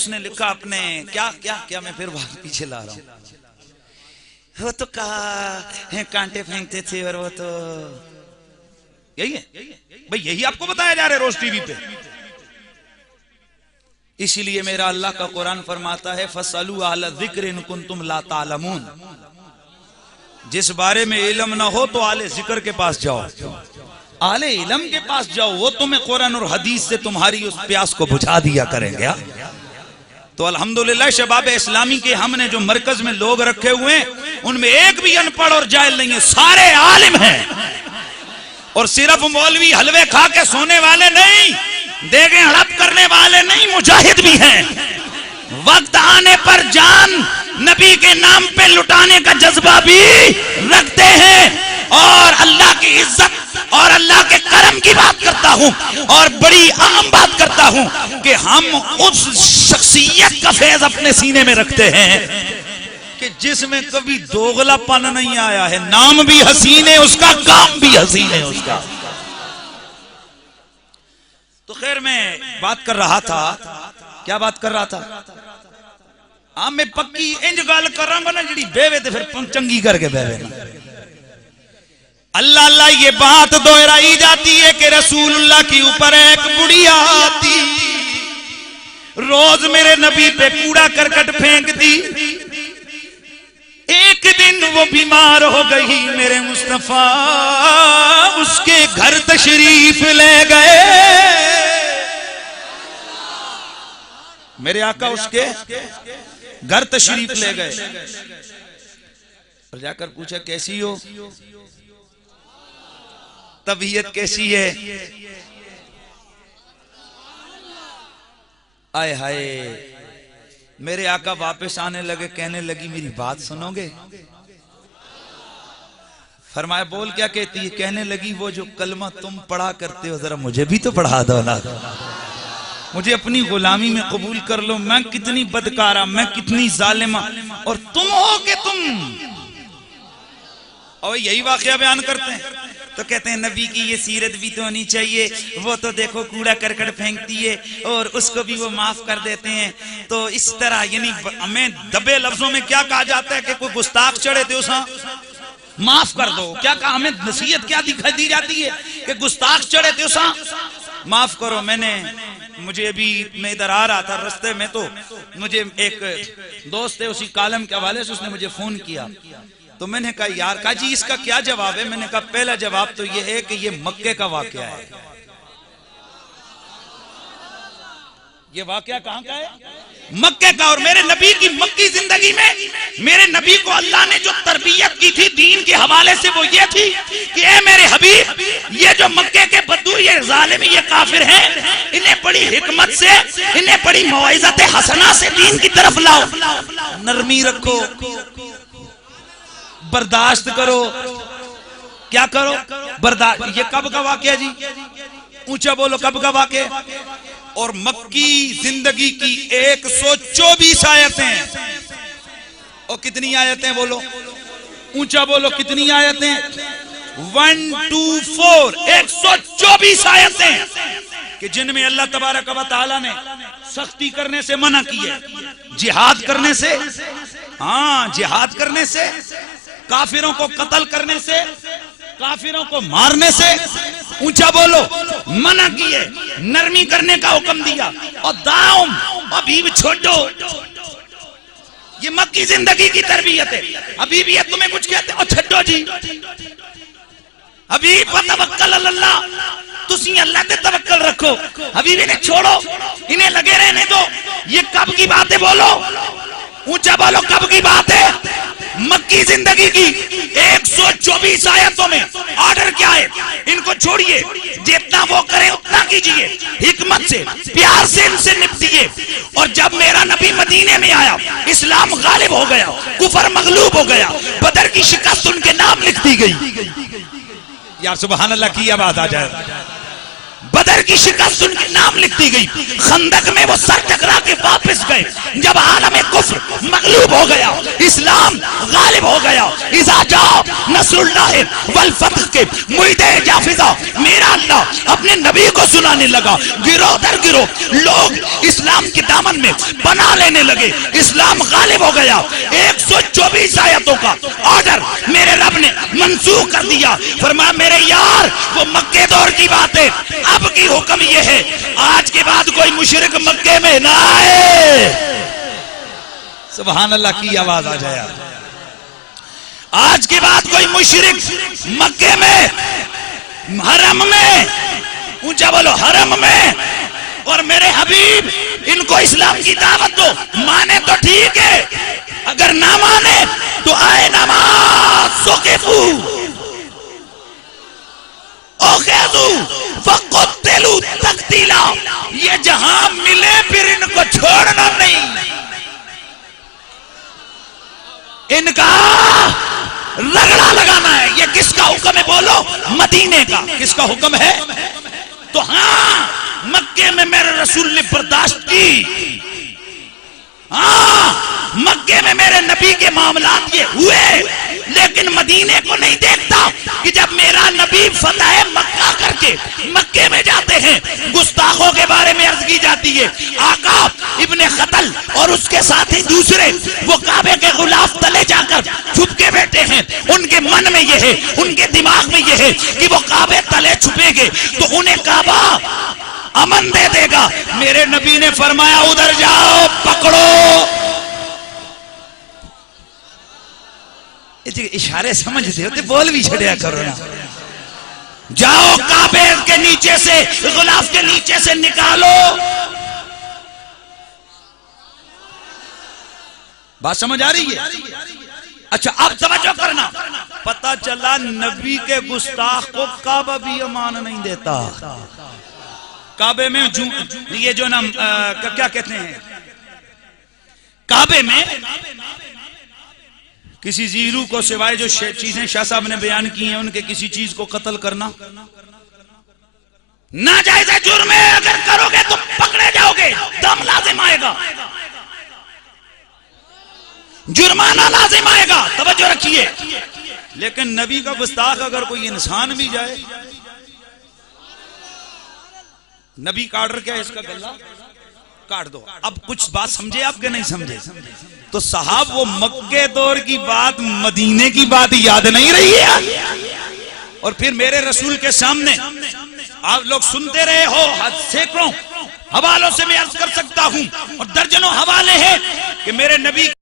उसने लिखा अपने क्या क्या क्या, मैं फिर पीछे ला रहा हूं, वो तो कहा है कांटे फेंकते थे और वो तो यही है भाई, यही आपको बताया जा रहा है रोज टीवी पे। इसीलिए मेरा अल्लाह का कुरान फरमाता है फसलू अहल ज़िक्र इन कुंतुम ला तालमून, जिस बारे में इल्म ना हो तो आले जिक्र के पास जाओ, आले इल्म के पास जाओ, वो तुम्हें कुरान और हदीस से तुम्हारी उस प्यास को बुझा दिया करेंगे। तो अल्हम्दुलिल्लाह शबाब इस्लामी के हमने जो मरकज में लोग रखे हुए हैं उनमें एक भी अनपढ़ और जाहिल नहीं है, सारे आलिम हैं। और सिर्फ मौलवी हलवे खा के सोने वाले नहीं, देगे हड़प करने वाले नहीं, मुजाहिद भी हैं। वक्त आने पर जान नबी के नाम पे लुटाने का जज्बा भी रखते हैं। और अल्लाह की इज्जत और अल्लाह के करम की बात करता हूं और बड़ी अहम बात करता हूं कि हम उस शख्सियत का फैज अपने सीने में रखते हैं कि जिसमें कभी दोगलापन नहीं आया है। नाम भी हसीन है उसका, काम भी हसीन है उसका। तो खैर मैं बात कर रहा था, क्या बात कर रहा था? हाँ मैं पक्की इंज गाल कर रहा हूं ना जी बेवे तो फिर चंगी करके बेवे ना। अल्लाह अल्लाह ये बात दोहराई जाती है कि रसूलुल्लाह के ऊपर एक बुढ़िया आती, रोज मेरे नबी पे कूड़ा करकट फेंक दी। एक दिन वो बीमार हो गई, मेरे मुस्तफा उसके घर तशरीफ ले गए। मेरे आका उसके घर तशरीफ ले गए और जाकर पूछा कैसी हो, तबीयत कैसी है? आए हाय, मेरे आका वापस आने लगे, कहने लगी मेरी बात सुनोगे? फरमाया बोल क्या कहती है? कहने लगी वो जो कलमा तुम पढ़ा करते हो जरा मुझे भी तो पढ़ा दो ना, मुझे अपनी गुलामी में कबूल कर लो। मैं कितनी बदकारा, मैं कितनी जालिमा, और तुम हो कि तुम। और यही वाकया बयान करते हैं तो कहते हैं नबी की ये सीरत भी तो होनी चाहिए, वो तो देखो कूड़ा करकट फेंकती है और उसको भी वो माफ कर देते हैं। तो इस तरह यानी हमें दबे लफ्जों में क्या कहा जाता है कि कोई गुस्ताख चढ़े थे उसे माफ कर दो। क्या कहा, हमें नसीहत क्या दिखाई दी जाती है कि गुस्ताख चढ़े थे उसे माफ करो। मुझे अभी मैं इधर आ रहा था रास्ते में, तो मुझे एक दोस्त है उसी कालम के हवाले से उसने मुझे फोन किया, तो मैंने कहा यार काजी इसका क्या जवाब है? मैंने कहा पहला जवाब तो ये है कि ये मक्के का वाकया है। ये वाकया कहां का है? मक्के का। और मेरे नबी की मक्की जिंदगी में मेरे नबी को अल्लाह ने जो तरबियत की थी दीन के हवाले से वो ये थी कि ए मेरे हबीब, ये जो मक्के के बद्दू, ये जालिम, ये काफिर हैं, इन्हें बड़ी हिकमत से, इन्हें बड़ी मौइज़त हसना से दीन की तरफ लाओ। नरमी रखो, बर्दाश्त करो। क्या करो? बर्दाश्त। ये कब का वाकया जी? ऊंचा बोलो, कब का वाकया? और मक्की जिंदगी की 124 आयतें। और कितनी आयतें बोलो? ऊंचा बोलो, कितनी आयतें? 1 2 4 124 आयतें कि जिनमें अल्लाह तबारक व तआला ने सख्ती करने से मना की है, जिहाद करने से, हाँ जिहाद करने से, काफिरों को कत्ल करने से, काफिरों को मारने से, ऊंचा बोलो, मना किए, नरमी करने का हुक्म दिया। और दाऊम अभी भी छोड़ो, ये मक्की जिंदगी की तरबियत है। अभी भी तुम्हें कुछ कहते हो छड्डो जी, अभी तवक्कल अल्लाह, तुसी अल्लाह पे तवक्कल रखो, अभी भी नहीं छोड़ो, इन्हें लगे रहने दो। ये कब की बात है बोलो? ऊंचा बोलो, कब की बात है? मक्की जिंदगी की 124 आयतों में ऑर्डर क्या है? इनको छोड़िए, जितना वो करे उतना कीजिए, हिकमत से, प्यार से इनसे निपटिए। और जब मेरा नबी मदीने में आया, इस्लाम गालिब हो गया, कुफर मगलूब हो गया, बदर की शिकस्त उनके नाम लिख दी गई। यार सुभान अल्लाह की आवाज आ जाए। बदर की शिकस्त उनके नाम लिख दी गई। खंदक में वो सर टकरा के वापस गए। जब आलम कुफ्र कुफ्र मगलूब हो गया, इस्लाम गालिब हो गया। इज़ा जाअ नस्रुल्लाह वल फतह के मुईदे जाफिजा मेरा अल्लाह अपने नबी को सुनाने लगा। गिरोह दर गिरोह लोग इस्लाम के दामन में बना लेने लगे, इस्लाम गालिब हो गया। 124 आयतों का ऑर्डर मेरे रब ने मंसूख कर दिया। फरमाया मेरे यार वो मक्के दौर की बात है, अब की हुक्म ये है आज के बाद कोई मुशरिक मक्के में ना आए। सुभान अल्लाह की आवाज आ जाए। आज के बाद कोई मुशरिक मक्के में, हरम में, ऊंचा बोलो हरम में, और मेरे हबीब इनको इस्लाम की दावत दो। माने तो ठीक है, अगर ना माने तो आए नमाज सोकेफू फक़ुत्तिलू तक़तीला। ये जहां मिले फिर इनको छोड़ना नहीं। इनका रगड़ा लगाना है। ये किसका हुक्म है बोलो? मदीने का। किसका हुक्म है? तो हाँ, मक्के में मेरे रसूल ने बर्दाश्त की, हाँ मक्के में मेरे नबी के मामलात ये हुए, लेकिन मदीने को नहीं देखता कि जब मेरा नबी फतह मक्का करके मक्के में जाते हैं, गुस्ताखों के बारे में अर्ज की जाती है। आका इब्ने खतल और उसके साथ ही दूसरे वो काबे के गुलाफ तले जाकर छुप के बैठे हैं। उनके मन में ये है, उनके दिमाग में ये है कि वो काबे तले छुपेंगे तो उन्हें काबा अमन दे देगा। मेरे नबी ने फरमाया उधर जाओ, पकड़ो। इशारे समझते हो तो बोल भी छड़िया करो ना। जाओ काबे के नीचे से, गुलाफ के नीचे से निकालो। बात समझ आ रही है? अच्छा अब तवज्जो करना। पता चला नबी के गुस्ताख को काबा भी अमान नहीं देता। काबे में ये जो ना क्या कहते हैं, काबे में किसी जीरू को सिवाय जो चीजें शाह साहब ने बयान की हैं उनके किसी चीज को कत्ल करना नाजायज जुर्म है। अगर करोगे तो पकड़े जाओगे, दम लाजिम आएगा, जुर्माना लाजिम आएगा। तवज्जो रखिए। लेकिन नबी का गुस्ताख अगर कोई इंसान भी जाए, नबी का ऑर्डर क्या है? इसका गला काट दो। अब कुछ बात समझे आपके नहीं समझे? तो साहब वो मक्के दौर की बात, मदीने की बात याद नहीं रही है। और फिर मेरे रसूल के सामने आप लोग सुनते रहे हो, सैकड़ों हवालों से मैं अर्ज कर सकता हूं और दर्जनों हवाले हैं कि मेरे नबी